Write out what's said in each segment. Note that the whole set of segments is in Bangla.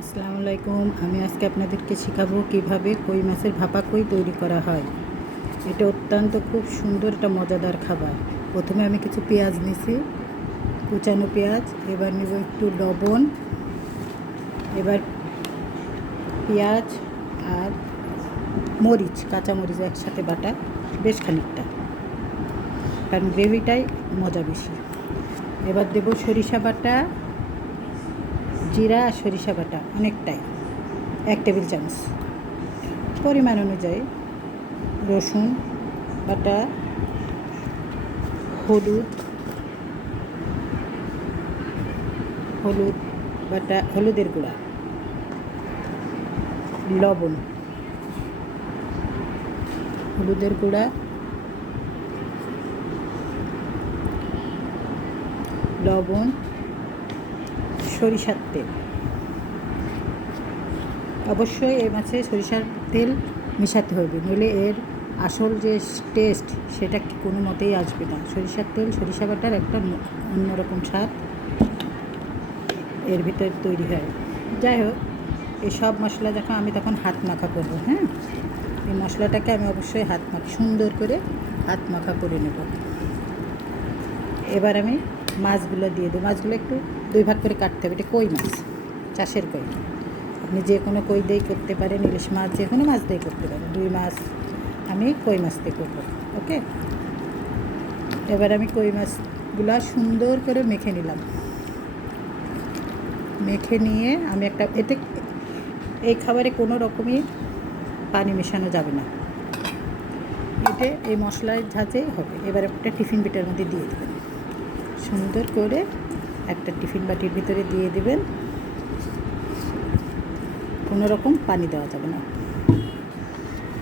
আসসালামু আলাইকুম। আমি আজকে আপনাদেরকে শেখাবো কিভাবে কই মাছের ভাপা কই তৈরি করা হয়। এটা অত্যন্ত খুব সুন্দর একটা মজাদার খাবার। প্রথমে আমি কিছু পেঁয়াজ নিছি, কুচানো পেঁয়াজ। এবার নেব একটু লবণ। এবার পেঁয়াজ আর মরিচ, কাঁচা মরিচ একসাথে বাটা, বেশ খানিকটা, কারণ গ্রেভিটাই মজা বেশি। এবার দেব সরিষা বাটা, জিরা আর সরিষা বাটা অনেকটাই, 1 টেবিল চামচ। পরিমাণ অনুযায়ী রসুন বাটা, হলুদ বাটা, হলুদের গুঁড়া, লবণ, হলুদের গুঁড়া, লবণ, সরিষার তেল। অবশ্যই এই মাছে সরিষার তেল মেশাতে হবে, নইলে এর আসল যে টেস্ট সেটা কোনো মতেই আসবে না। সরিষার তেল, সরিষা বাটার একটা অন্যরকম স্বাদ এর ভিতরে তৈরি হয়। যাই হোক, এই সব মশলা যখন আমি তখন হাত মাখা করবো। হ্যাঁ, এই মশলাটাকে আমি অবশ্যই সুন্দর করে হাত মাখা করে নেব। এবার আমি মাছগুলো দিয়ে দেবো। মাছগুলো একটু 2 ভাগ করে কাটতে হবে। এটা কই মাছ, চাষের কই। আপনি যে কোনো কই দিয়েই করতে পারেন, ইলিশ মাছ, যে কোনো মাছ দিয়ে করতে পারেন। 2 মাছ আমি কই মাছ দিয়ে করবো। ওকে, এবার আমি কই মাছগুলো সুন্দর করে মেখে নিলাম। মেখে নিয়ে আমি এই খাবারে কোনো রকমই পানি মেশানো যাবে না। এতে এই মশলার ঝাঁঝেই হবে। এবার একটা টিফিন বাটির মধ্যে দিয়ে দেবেন। সুন্দর করে একটা টিফিন বাটির ভিতরে দিয়ে দেবেন। কোনো রকম পানি দেওয়া যাবে না।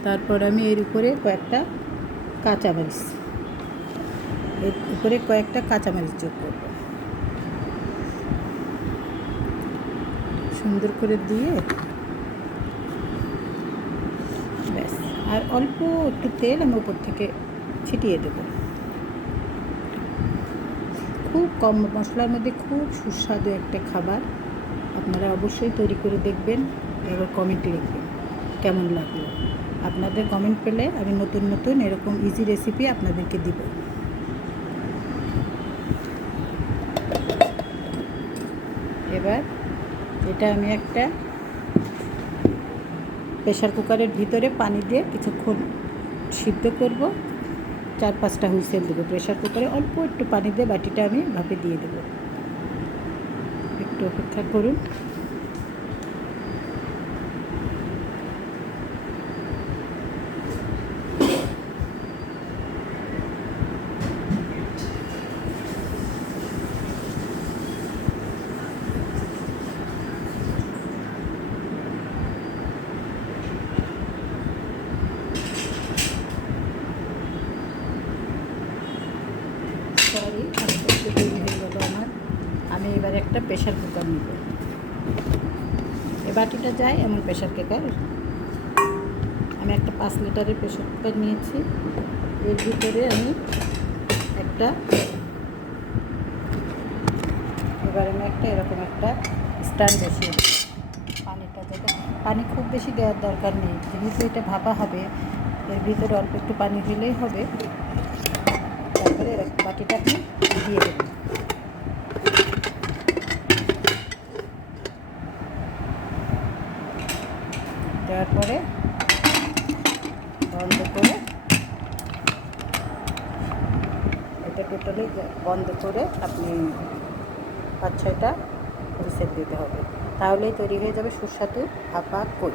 তারপর আমি এর উপরে কয়েকটা কাঁচামরিচ যোগ করব। সুন্দর করে দিয়ে ব্যাস, আর অল্প একটু তেল আমি উপর থেকে ছিটিয়ে দেব। খুব কম মশলার মধ্যে খুব সুস্বাদু একটা খাবার। আপনারা অবশ্যই তৈরি করে দেখবেন, এবার কমেন্ট লিখবেন কেমন লাগলো। আপনাদের কমেন্ট পেলে আমি নতুন নতুন এরকম ইজি রেসিপি আপনাদেরকে দিব। এবার এটা আমি একটা প্রেশার কুকারের ভিতরে পানি দিয়ে কিছুক্ষণ সিদ্ধ করব। 4-5টা হুইসেল দেবো প্রেশার কুকারে। অল্প একটু পানি দিয়ে বাটিটা আমি ভাপে দিয়ে দেবো। একটু অপেক্ষা করুন। তৈরি হয়ে গেল আমার। আমি এবার একটা প্রেশার কুকার নিব। এই বাটিটা যায় এমন প্রেশার কুকার। আমি একটা 5 লিটারের প্রেশার কুকার নিয়েছি। এর ভিতরে আমি এরকম একটা স্ট্যান্ড বসিয়ে দেবো। পানি খুব বেশি দেওয়ার দরকার নেই, যেহেতু এটা ভাপা হবে। এর ভিতরে অল্প একটু পানি দিলেই হবে। তারপরে বাটিটা আপনি দিয়ে দেবেন। দেওয়ার পরে বন্ধ করে, এটা টোটালি বন্ধ করে আপনি 5-6টা হুইসেল দিতে হবে। তাহলেই তৈরি হয়ে যাবে সুস্বাদু ভাপা কই।